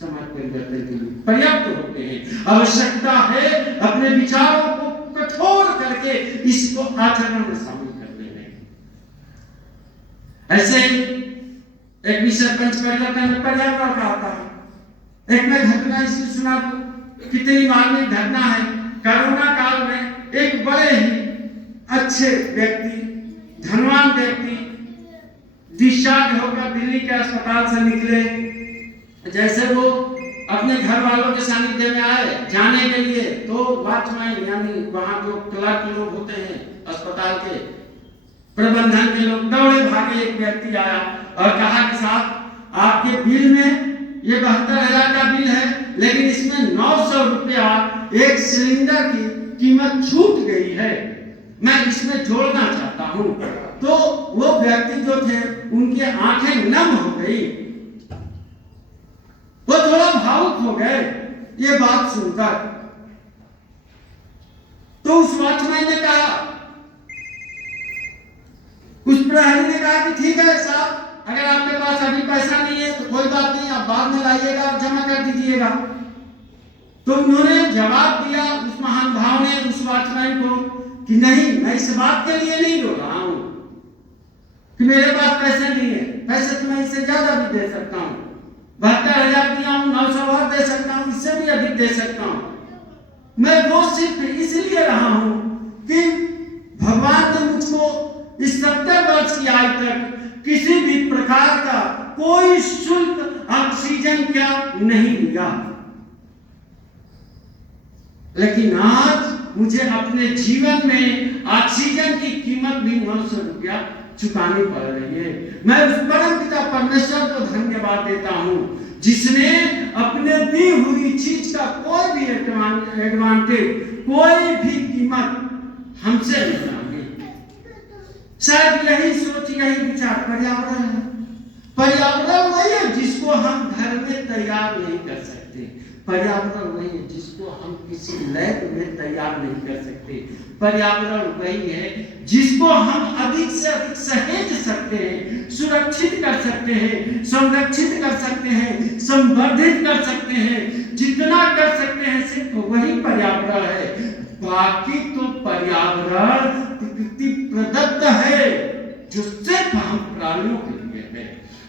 समाज परिवर्तन के लिए, पर्याप्त होते हैं। आवश्यकता है अपने विचारों को कठोर करके इसको आचरण में शामिल कर लेने। ऐसे एक भी सरपंच परिवर्तन में पर्यावरण का आता है। एक मैं घटना इसकी सुना दूं, कितनी मार्मिक घटना है। कोरोना काल में एक बड़े ही अच्छे व्यक्ति, धनवान व्यक्ति डिस्चार्ज होकर दिल्ली के अस्पताल से निकले। जैसे वो अपने घर वालों के सानिध्य में आए जाने के लिए, तो वॉचमैन यानी वहां जो क्लर्क लोग होते हैं अस्पताल के, प्रबंधन के लोग दौड़े भागे। एक व्यक्ति आया और कहा कि साहब आपके बिल में ये 72,000 का बिल है, लेकिन इसमें 900 रुपया एक सिलेंडर की कीमत छूट गई है, मैं इसमें जोड़ना चाहता हूं। तो वो व्यक्ति जो थे उनकी आंखें नम हो गई, वो थोड़ा भावुक हो गए ये बात सुनकर। तो उस वॉचमैन ने कहा, उस प्रहरी ने कहा कि ठीक है साहब, अगर आपके पास अभी पैसा नहीं है तो कोई बात नहीं, आप बाद में लाइएगा और जमा कर दीजिएगा। तो उन्होंने जवाब दिया उस महानुभाव ने उस वॉचमैन को कि नहीं, मैं इस बात के लिए नहीं रो रहा हूं कि मेरे पास पैसे नहीं है, पैसे तो मैं इससे ज्यादा भी दे सकता हूं, 72,000 दिया हूं, 900 और दे सकता हूं, इससे भी अधिक दे सकता हूं। मैं वो सिर्फ इसलिए रहा हूं कि भगवान ने मुझको इस 70 वर्ष की आयु तक किसी भी प्रकार का कोई शुल्क ऑक्सीजन का नहीं दिया, लेकिन आज मुझे अपने जीवन में ऑक्सीजन की कीमत भी 900 रुपया चुकानी पड़ रही है। मैं उस परम पिता परमेश्वर को धन्यवाद देता हूं जिसने अपने दी हुई चीज का कोई भी एडवांटेज, कोई भी कीमत हमसे नहीं मांगी। शायद यही सोच, यही विचार पर्यावरण है। पर्यावरण वही है जिसको हम घर में तैयार नहीं कर सकते, पर्यावरण वही है जिसको हम किसी लैब में तैयार नहीं कर सकते, पर्यावरण वही है जिसको हम अधिक से अधिक सहेज सकते हैं, सुरक्षित कर सकते हैं, संरक्षित कर सकते हैं, संवर्धित कर सकते हैं। जितना कर सकते हैं सिर्फ वही पर्यावरण है। बाकी तो पर्यावरण प्रकृति प्रदत्त है जो सिर्फ हम प्राणियों के लिए है।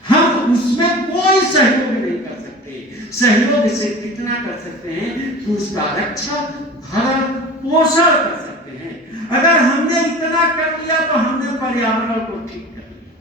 हम उसमें कोई सहयोग नहीं कर सकते। सहयोग से कितना कर सकते हैं कि उसका रक्षा, भरण पोषण कर सकते हैं। अगर हमने इतना कर लिया तो हमने पर्यावरण को ठीक कर लिया।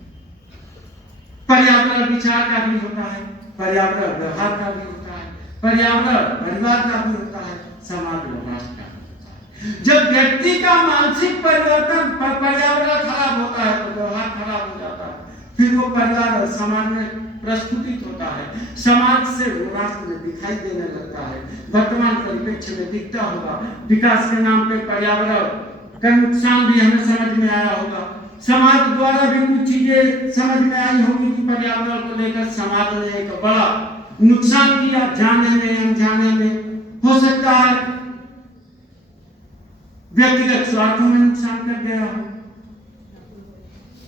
पर्यावरण विचार का भी होता है, पर्यावरण व्यवहार का भी होता है, पर्यावरण परिवार का भी होता है, समाज और राष्ट्र का भी होता है। जब व्यक्ति का मानसिक परिवर्तन, पर्यावरण खराब होता है तो व्यवहार खराब हो जाता है, फिर वो परिवार और समाज में प्रस्तुतित होता है, समाज से राष्ट्र में दिखाई देने लगता है। वर्तमान परिप्रेक्ष्य में दिखता होगा, विकास के नाम पे पर्यावरण का नुकसान भी हमें समझ में आया होगा। समाज द्वारा भी कुछ चीजें समझ में आई होगी कि पर्यावरण को लेकर समाज ने एक बड़ा नुकसान किया, जाने में अनजाने में। हो सकता है व्यक्तिगत स्वार्थों में नुकसान कर गया हो,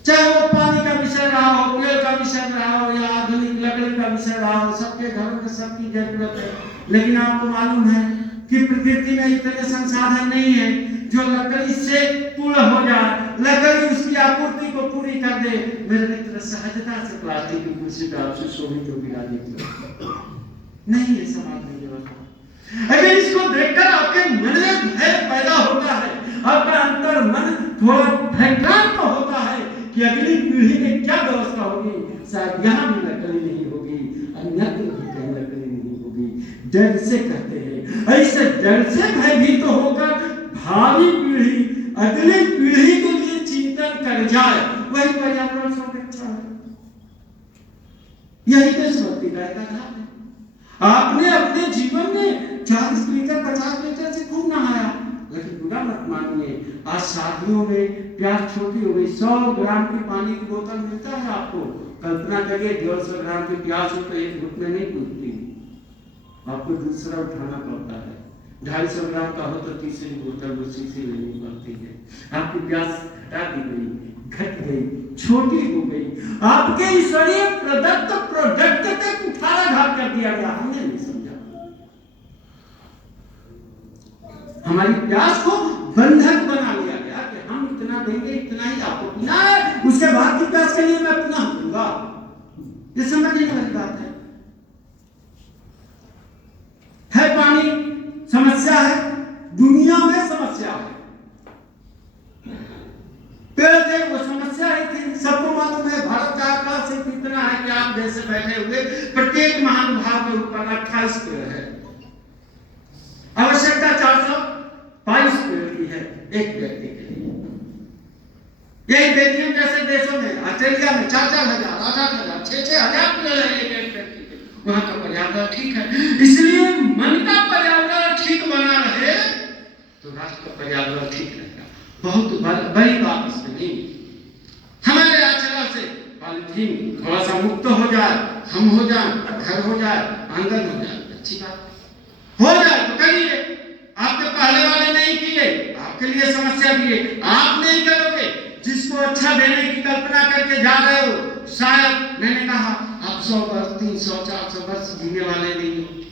चाहे वो पानी का विषय रहा हो, पेड़ का विषय रहा हो, या आधुनिक लकड़ी का विषय रहा हो। सबके घरों में सबकी जरूरत है, लेकिन आपको मालूम है कि प्रकृति में इतने संसाधन नहीं है जो लकड़ी से पूर्ण हो जाए, लकड़ी उसकी आपूर्ति को पूरी कर दे। मेरे मित्र, सहजता से प्लास्टिक की कुर्सी पे आपसे शोभित हो गिरा नहीं है समाज में व्यवस्था। अगर इसको देखकर आपके मन में भय पैदा होता है, आपका अंतर मन थोड़ा भयभ्रांत होता है कि अगली पीढ़ी में क्या व्यवस्था होगी, शायद यहाँ भी लकड़ी नहीं होगी, अन्यत्र भी कहीं लकड़ी नहीं होगी। डर से कहते हैं, ऐसे डर से भयभीत होकर भावी पीढ़ी, अगली पीढ़ी के लिए चिंतन कर जाए, वही पर्यावरण संरक्षण है। यही देशभक्ति का एक आधार है। आपने अपने जीवन में 40 लीटर 50 लीटर से खूब नहाया, लेकिन बुरा मत मानिए, आज शादियों में प्यास छोटी हो गई, 100 ग्राम की पानी की बोतल मिलता है आपको। कल्पना करिए 150 ग्राम की प्यास हो तो एक घुट में नहीं पूछती, आपको दूसरा उठाना पड़ता है। 250 ग्राम का हो तो तीसरी बोतल उसी से लेनी पड़ती है। आपकी प्यास हटा दी गई, घट गई, छोटी हो गई, आपके ईश्वरीय प्रदत्त प्रोडक्ट तक कुठाराघात कर दिया गया। हमने नहीं समझा। हमारी प्यास को बंधक बना लिया गया कि हम इतना देंगे, इतना ही आपको पीना है, उसके बाद की प्यास के लिए मैं पुनः दूंगा। ये समझने वाली बात है पानी समस्या है, दुनिया में समस्या है। पेड़ थे वो समस्या ही थी। सबको मालूम है भारत का आकाश सिर्फ इतना है कि आप जैसे बैठे हुए प्रत्येक महानुभाव के ऊपर 28 पेड़ है। आवश्यकता 422 पेड़ की है एक व्यक्ति के लिए। यही बेल्जियम जैसे देशों में, ऑस्ट्रेलिया में 4-4 हजार, 8-8 हजार, 6-6 हजार पेड़ है एक व्यक्ति के। वहां का पर्यावरण ठीक है। इसलिए मन का पर्यावरण ठीक बना रहे तो राष्ट्र का पर्यावरण ठीक रहेगा। बहुत बड़ी बात इसमें नहीं। हमारे आचरण से पॉलिथीन थोड़ा सा मुक्त हो जाए, हम हो जाए, घर हो जाए, आंगन हो जाए, अच्छी बात हो जाए तो करिए। आपके पहले वाले नहीं किए, आपके लिए समस्या किए, आप नहीं करोगे। जिसको अच्छा देने की कल्पना करके जा रहे हो, शायद मैंने कहा आप 100 वर्ष, 300, 400 वर्ष जीने वाले नहीं हो।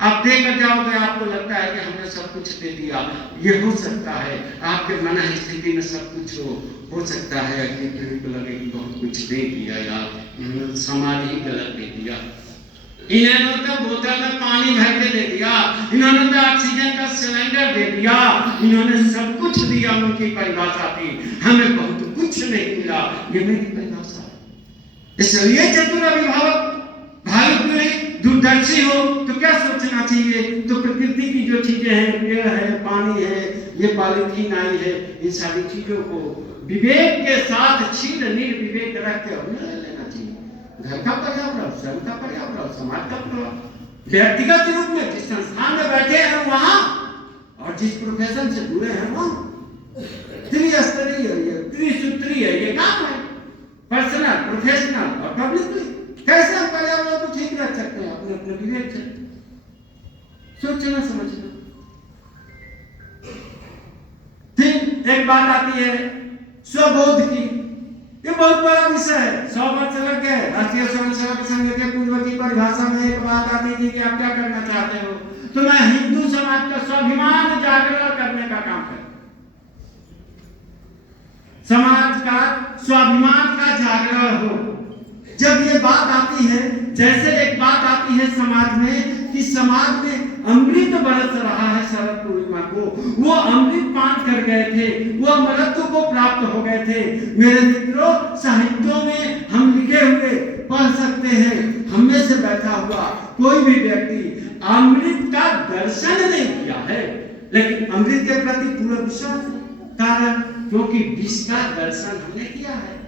आप देकर जाओगे, आपको लगता है कि हमने सब कुछ दे दिया। ये हो सकता है आपके मन स्थिति में सब कुछ हो सकता है कि को लगे कि बहुत कुछ दे दिया यार, समाज ही गलत दे दिया। इन्होंने तो बोतल में पानी भर के दे दिया, इन्होंने तो ऑक्सीजन का सिलेंडर दे दिया, इन्होंने सब कुछ दिया। उनकी परिभाषा थी, हमें बहुत कुछ नहीं मिला। ये मेरी परिभाषा है। इसलिए चतुर अभिभावक भावी पीढ़ी दूरदर्शी हो तो क्या सोचना चाहिए? तो प्रकृति की जो चीजें हैं, पेड़ है, पानी है, ये पॉलिथीन आई है, इन सारी चीजों को विवेक के साथ छीन निर्विवेक रखते हुए लेना चाहिए। घर का पर्यावरण, स्वयं का पर्यावरण, समाज का पर्यावरण, व्यक्तिगत रूप में जिस संस्थान में बैठे हैं वहां और जिस प्रोफेशन से जुड़े हैं वहां त्रिस्तरीय, त्रिसूत्रीय ये काम है। पर्सनल, प्रोफेशनल और पब्लिकली कैसे हम पर्यावरण को ठीक रख सकते हैं? अपने अपने विवेक से सोचना समझना। फिर एक बात आती है स्वबोध की। ये बहुत बड़ा विषय है। 100 वर्ष लग गए। राष्ट्रीय स्वयंसेवक संघ के पूर्व की परिभाषा में एक बात आती थी कि आप क्या करना चाहते हो? तो मैं हिंदू समाज का स्वाभिमान जागरण करने का काम करूं, समाज का स्वाभिमान का जागरण हो। जब ये बात आती है, जैसे एक बात आती है समाज में कि समाज में अमृत बरस रहा है शरद पूर्णिमा को, वो अमृत पान कर गए थे, वो अमरत्व को प्राप्त हो गए थे। मेरे मित्रों, साहित्यों में हम लिखे हुए पढ़ सकते हैं, हम में से बैठा हुआ कोई भी व्यक्ति अमृत का दर्शन नहीं किया है, लेकिन अमृत के प्रति पूरा विश्वास है। कारण क्योंकि विष का दर्शन हमने किया है,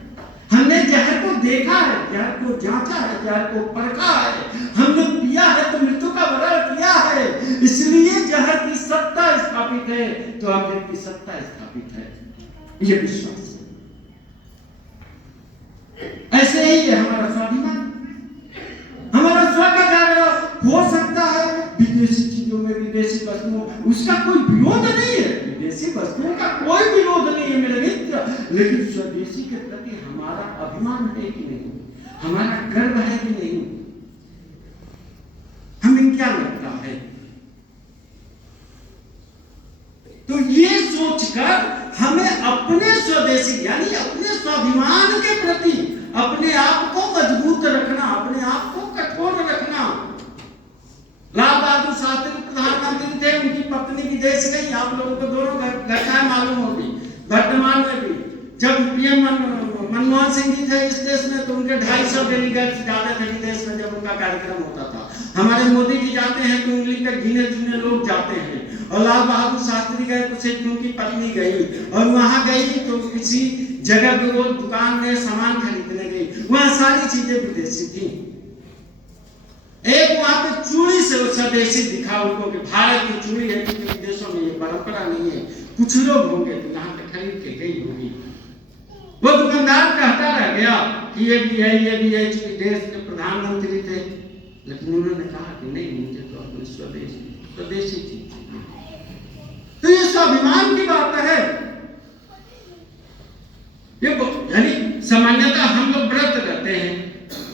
हमने जहर को देखा है, जहर को जांचा है, जहर को परखा है, हमने पिया है तो मृत्यु का वरण किया है। इसलिए जहर की सत्ता स्थापित है तो अमृत की सत्ता स्थापित है, ये विश्वास है। ऐसे ही है हमारा स्वाभिमान, हमारा स्व का जागरण हो सकता है। विदेशी चीजों में, विदेशी वस्तुओं, उसका कोई विरोध नहीं है, विदेशी वस्तुओं का कोई विरोध नहीं है मेरे मित्र, लेकिन स्वदेशी के प्रति हमारा अभिमान है कि नहीं, हमारा गर्व है कि नहीं, हमें क्या लगता है? तो ये सोचकर हमें अपने स्वदेशी यानी अपने स्वाभिमान के प्रति अपने आप को मजबूत रखना, अपने आप को कठोर रखना। लाल बहादुर शास्त्री प्रधानमंत्री थे, उनकी पत्नी विदेश गई। आप लोगों को दोनों घटनाएं मालूम होगी। वर्तमान में भी जब पीएम मनमोहन सिंह जी थे इस देश में तो उनके 250 डेलीगेट्स जाते थे विदेश में जब उनका कार्यक्रम होता था। हमारे मोदी जी जाते हैं तो उंगली पे गिने चुने लोग जाते हैं, और लाल बहादुर शास्त्री गए तो सिर्फ उनकी पत्नी गई, और वहां गई तो किसी जगह पे वो दुकान में सामान खरीदने गई, वहां सारी चीजें विदेशी थी। एक वहां पे चूड़ी से स्वदेशी दिखा उनको कि भारत की चूड़ी है, क्योंकि विदेशों में ये परंपरा नहीं है। कुछ लोग होंगे तो यहाँ पे खरीद के गई होगी। वो दुकानदार कहता रह गया कि ये भी है, ये भी है, चूंकि देश के प्रधानमंत्री थे। लेकिन उन्होंने कहा कि नहीं, मुझे तो अपने स्वदेशी चीज चाहिए। तो ये स्वाभिमान की बात है। ये यानी सामान्यतः हम लोग व्रत रहते हैं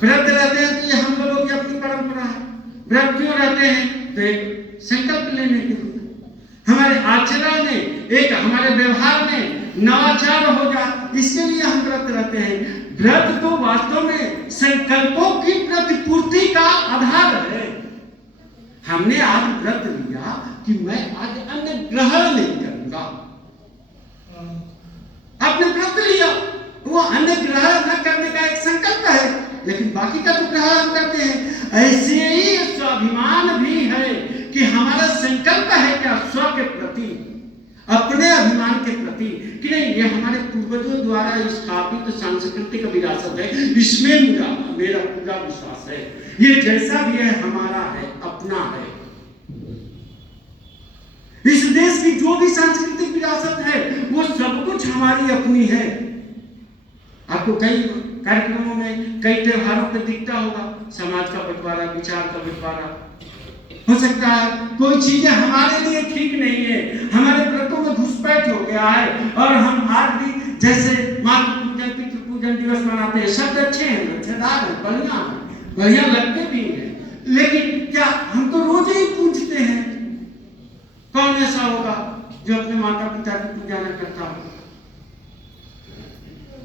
तो ये हम लोगों की अपनी परंपरा है। व्रत क्यों रहते हैं? तो एक संकल्प लेने के लिए, हमारे आचरण में, एक हमारे व्यवहार में नवाचार हो जाए, इसके लिए हम व्रत रहते हैं। व्रत तो वास्तव में संकल्पों की प्रतिपूर्ति का आधार है। हमने आज व्रत लिया कि मैं आज अन्न ग्रहण नहीं करूंगा, आपने व्रत लिया, वो अन्न ग्रहण न करने का एक संकल्प है, लेकिन बाकी का तो ग्रहण हम करते हैं। ऐसे ही स्वाभिमान भी है कि हमारा संकल्प है क्या स्व के प्रति, अपने अभिमान के प्रति, कि नहीं ये हमारे पूर्वजों द्वारा स्थापित सांस्कृतिक विरासत है, इसमें मेरा पूरा विश्वास है, ये जैसा भी है हमारा है, अपना है। इस देश की जो भी सांस्कृतिक विरासत है वो सब कुछ हमारी अपनी है। आपको कई कार्यक्रमों में, कई त्योहारों पे दिखता होगा समाज का बंटवारा, विचार का बंटवारा। हो सकता है कोई चीजें हमारे लिए ठीक नहीं है, हमारे व्रतों में घुसपैठ हो गया है, और हम आज भी जैसे मातृ पूजन, पितृ पूजन दिवस मनाते हैं, सब अच्छे हैं, अच्छेदार हैं, बढ़िया लगते भी हैं, लेकिन क्या हम तो रोज ही पूजते हैं? कौन ऐसा होगा जो अपने माता पिता की पूजा न करता हो?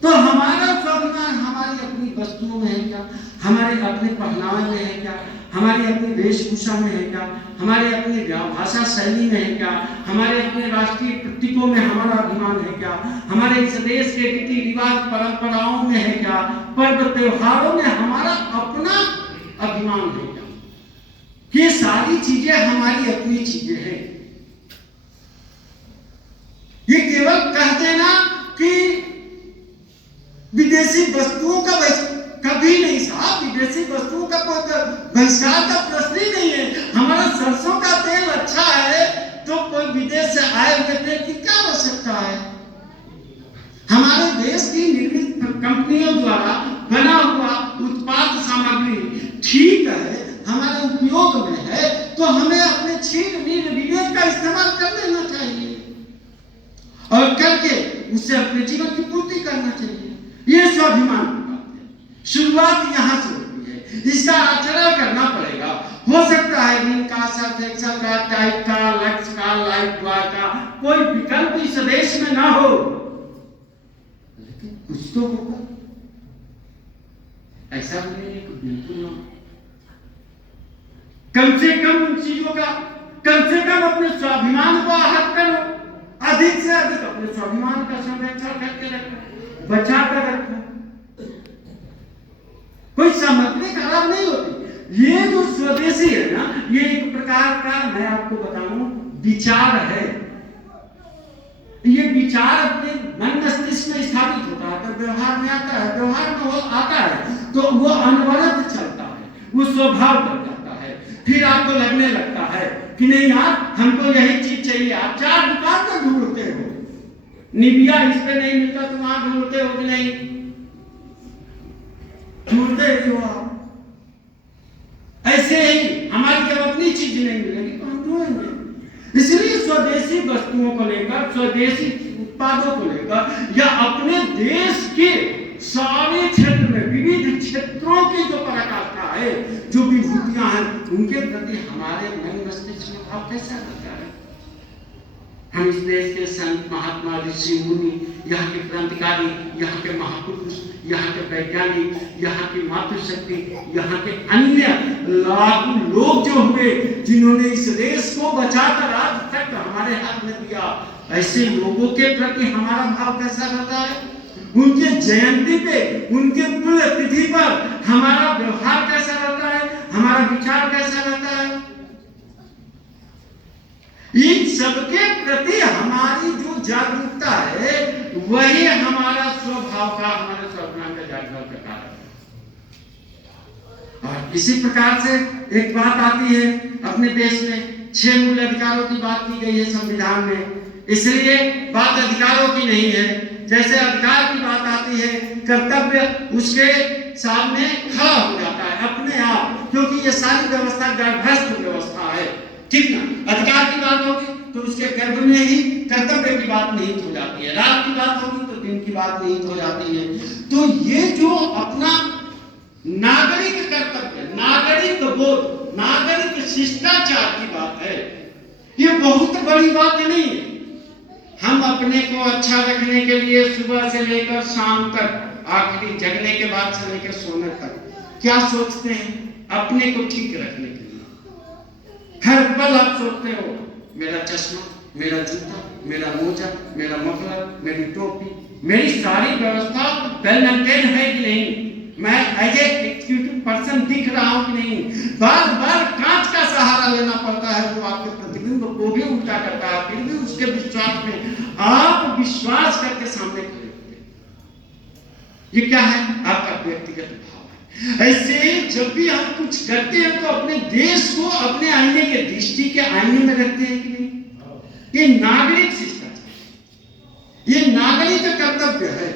तो हमारा स्वाभिमान हमारी अपनी वस्तुओं में है क्या, हमारे अपने पहनावे में है क्या, हमारी अपनी वेशभूषा में है क्या, हमारे अपनी भाषा शैली में है क्या, हमारे अपने राष्ट्रीय प्रतीकों में हमारा अभिमान है क्या, हमारे इस देश के रीति रिवाज परंपराओं में है क्या, पर्व त्योहारों में हमारा अपना अभिमान है क्या? ये सारी चीजें हमारी अपनी चीजें हैं। ये केवल कह देना कि विदेशी वस्तुओं का कभी नहीं साहब, विदेशी वस्तुओं का कोई बहिष्कार का प्रश्न ही नहीं है। हमारा सरसों का तेल अच्छा है तो कोई विदेश से आए हुए तेल की क्या आवश्यकता है? हमारे देश की निर्मित कंपनियों द्वारा बना हुआ उत्पाद सामग्री ठीक है, हमारे उपयोग में है, तो हमें अपने छीन विवेक का इस्तेमाल कर लेना चाहिए और करके उससे अपने जीवन की पूर्ति करना चाहिए। ये स्वाभिमान की बात है। शुरुआत यहां से होती है, इसका आचरण करना पड़ेगा। हो सकता है रिंग का, सर्फेक्सल का, टाइप का, लक्स का, लाइफ बॉय का कोई विकल्प इस देश में ना हो, लेकिन कुछ तो होगा। ऐसा नहीं है कि बिल्कुल ना, कम से कम उन चीजों का, कम से कम अपने स्वाभिमान को आहत करो, अधिक से अधिक अपने स्वाभिमान का संरक्षण करके रखो, बचा कर रखो। कोई सामग्री खराब नहीं होती। ये जो स्वदेशी है ना, ये एक प्रकार का, मैं आपको बताऊं, विचार है। ये विचार अपने मन मस्तिष्क में स्थापित होता है, तो व्यवहार में आता है, व्यवहार में वो आता है तो वो अनवरत चलता है, वो स्वभाव बन जाता है। फिर आपको लगने लगता है कि नहीं यार, हमको यही चीज चाहिए। आप 4 दुकान पर ढूंढते हो, निबिया इस पे नहीं मिलता तो वहां ढूंढते हो कि नहीं? ढूंढते हो आप। ऐसे ही हमारी जब अपनी चीज नहीं मिलेगी तो हम ढूंढेंगे। इसलिए स्वदेशी वस्तुओं को लेकर, स्वदेशी उत्पादों को लेकर, या अपने देश के सारे क्षेत्र में विविध क्षेत्रों की जो पराकाष्ठा है, जो विभूतियां हैं, उनके प्रति हमारे मन मस्तिष्क में भाव कैसा रहता है? हम इस देश के संत, महात्मा, ऋषि मुनि, यहाँ के क्रांतिकारी, यहाँ के महापुरुष, यहाँ के वैज्ञानिक, यहाँ की मातृशक्ति, यहाँ के अन्य लाखों लोग जो हुए, जिन्होंने इस देश को बचाकर आज तक हमारे हाथ में दिया, ऐसे लोगों के प्रति हमारा भाव कैसा रहता है? उनके जयंती पे, उनके पुण्यतिथि पर हमारा व्यवहार कैसा रहता है? हमारा विचार कैसा रहता है? इन सबके प्रति हमारी जो जागरूकता है, वही हमारा स्वभाव का, हमारे स्वाभिमान का जागरण का कारण है। और इसी प्रकार से एक बात आती है, अपने देश में 6 मूल अधिकारों की बात की गई है संविधान में, इसलिए बात अधिकारों की नहीं है। जैसे अधिकार की बात आती है कर्तव्य उसके सामने खड़ा हो जाता है अपने आप, क्योंकि ये सारी व्यवस्था गर्भस्थ व्यवस्था है, ठीक ना। अधिकार की बात होगी तो उसके गर्भ में ही कर्तव्य की बात निहित हो जाती है, रात की बात होगी तो दिन की बात निहित हो जाती है। तो ये जो अपना नागरिक कर्तव्य, नागरिक बोध, नागरिक शिष्टाचार की बात है, ये बहुत बड़ी बात नहीं है। हम अपने को अच्छा रखने के लिए सुबह से लेकर शाम तक, आखिरी जगने के बाद से लेकर सोने तक क्या सोचते हैं? अपने को ठीक रखने के लिए हर पल आप सोचते हो मेरा चश्मा, मेरा जूता, मेरा मोजा, मेरा मफलर, मेरी टोपी, मेरी सारी व्यवस्था वेल मेंटेन है कि नहीं, मैं एज ए एग्जीक्यूटिव पर्सन दिख रहा हूं कि नहीं। बार बार कांच का सहारा लेना पड़ता है, जो आपके प्रतिबिंब को भी उल्टा करता है, फिर भी उसके विश्वास में आप विश्वास करके सामने खड़े होते हैं। ये क्या है? आपका व्यक्तिगत भाव है। ऐसे जब भी हम कुछ करते हैं तो अपने देश को अपने आईने के, दृष्टि के आईने में रखते हैं कि नहीं। ये नागरिक शिष्टाचार, ये नागरिक कर्तव्य है,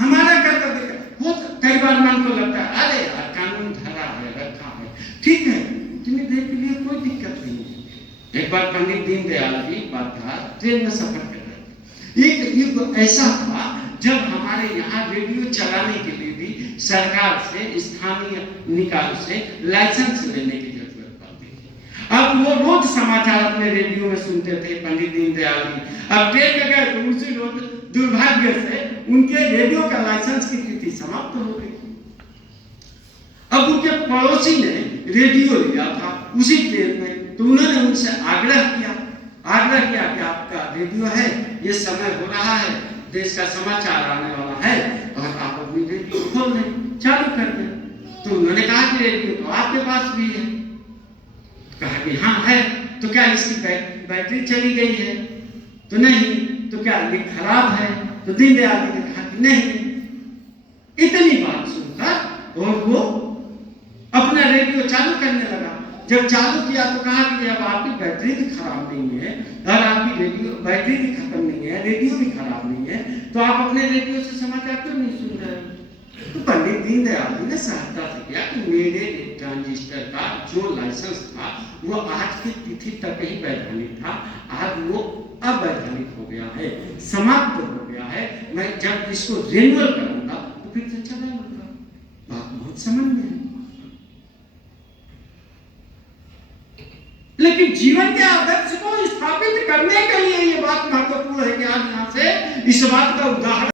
हमारा कर्तव्य है। वो कई बार मन को लगता है अरे यार कानून धरा है, रखा है, ठीक है, उतनी देर के लिए कोई दिक्कत नहीं है। एक बार पंडित दीनदयाल जी उपाध्याय ट्रेन में सफर कर रहे थे। एक युग ऐसा था जब हमारे यहाँ रेडियो चलाने के लिए भी सरकार से, स्थानीय निकाय से लाइसेंस लेने की जरूरत पड़ती थी। अब वो रोज समाचार अपने रेडियो में सुनते थे पंडित दीनदयाल जी। अब ट्रेन में गए तो उसी रोज दुर्भाग्य से उनके रेडियो का लाइसेंस की तिथि समाप्त हो गई। अब उनके पड़ोसी ने रेडियो लिया था उसी ट्रेन में, तो उन्होंने उनसे आग्रह किया कि आपका रेडियो है, ये समय हो रहा है, देश का समाचार आने वाला है और आप अपनी रेडियो खोल दें, चालू कर दें। तो उन्होंने कहा कि रेडियो तो आपके पास भी है। कहा कि हाँ है। तो क्या इसकी बैटरी चली गई है? तो नहीं। तो क्या ये खराब है? तो दीनदयाल जी ने कहा कि नहीं। इतनी बात सुनकर और वो अपना रेडियो चालू करने लगा। जब चालू किया तो कहा कि अब आपकी बैटरी भी खराब नहीं है और आपकी रेडियो बैटरी भी खत्म नहीं है, रेडियो भी खराब नहीं है, तो आप अपने रेडियो से समाचार क्यों नहीं सुन रहे? तो पंडित दीनदयाल जी ने सहजता से किया कि मेरे ट्रांजिस्टर का जो लाइसेंस था वो आज की तिथि तक ही वैधानिक था, आज वो अवैधानिक हो गया है, समाप्त हो गया है। मैं जब इसको रिन्यूअल करूंगा तो फिर से चला लूंगा। बात बहुत समझ में है, लेकिन जीवन के आदर्श को स्थापित करने के लिए ये बात महत्वपूर्ण है कि आज यहाँ से इस बात का उदाहरण